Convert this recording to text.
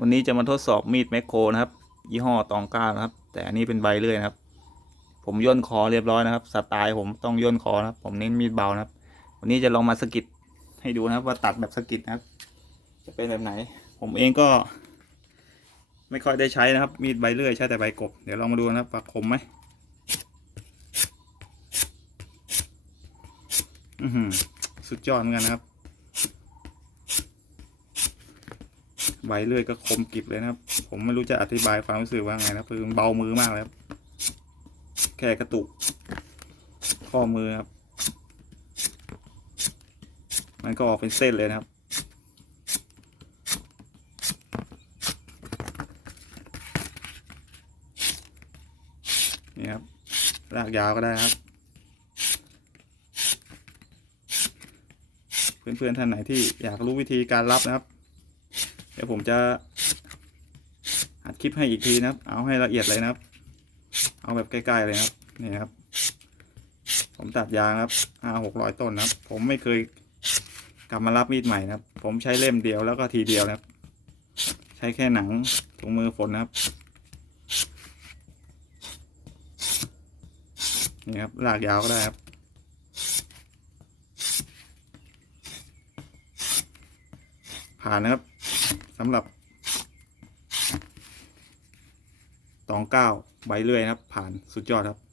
วันนี้จะมาทดสอบมีดแมคโครนะครับ ยี่ห้อตองก้านะครับ แต่อันนี้เป็นใบเลื่อยนะครับ ผมย่นคอเรียบร้อยนะครับสไตล์ผมต้องย่นคอนะครับ ผมเน้นมีดเบานะครับ วันนี้จะลองมาสกิดให้ดูนะครับ ว่าตัดแบบสกิดนะครับ จะเป็นแบบไหน ผมเองก็ ไม่ค่อยได้ใช้นะครับ มีดใบเลื่อยใช้แต่ใบกบเดี๋ยวลองมาดูนะครับว่าคมไหมอือหือสุดยอดเหมือนกันนะครับ ใบเลื่อยก็คมกริบเลยนะครับ ผมไม่รู้จะอธิบายความรู้สึกว่าไงนะคือมันเบามือมากเลยครับ แค่กระตุก ข้อมือครับ มันก็ออกเป็นเส้นเลยนะครับนี่ครับลากยาวก็ได้ครับ เพื่อนๆท่านไหนที่อยากรู้วิธีการรับนะครับ ดี๋ยวผมจะอัดคลิปให้อีกทีนะครับ เอาให้ละเอียดเลยนะครับ เอาแบบใกล้ๆเลยนะครับนี่ครับ ผมตัดยางครับห้าหกร้อยต้นนะครับ ผมไม่เคยกลับมารับมีดใหม่นะครับ ผมใช้เล่มเดียวแล้วก็ทีเดียวนะครับ ใช้แค่หนังถุงมือฝนนะครับนี่ครับลากยาวก็ได้ครับผ่านนะครับ สำหรับตองเก้าใบเลื่อยนะครับ ผ่านสุดยอดครับ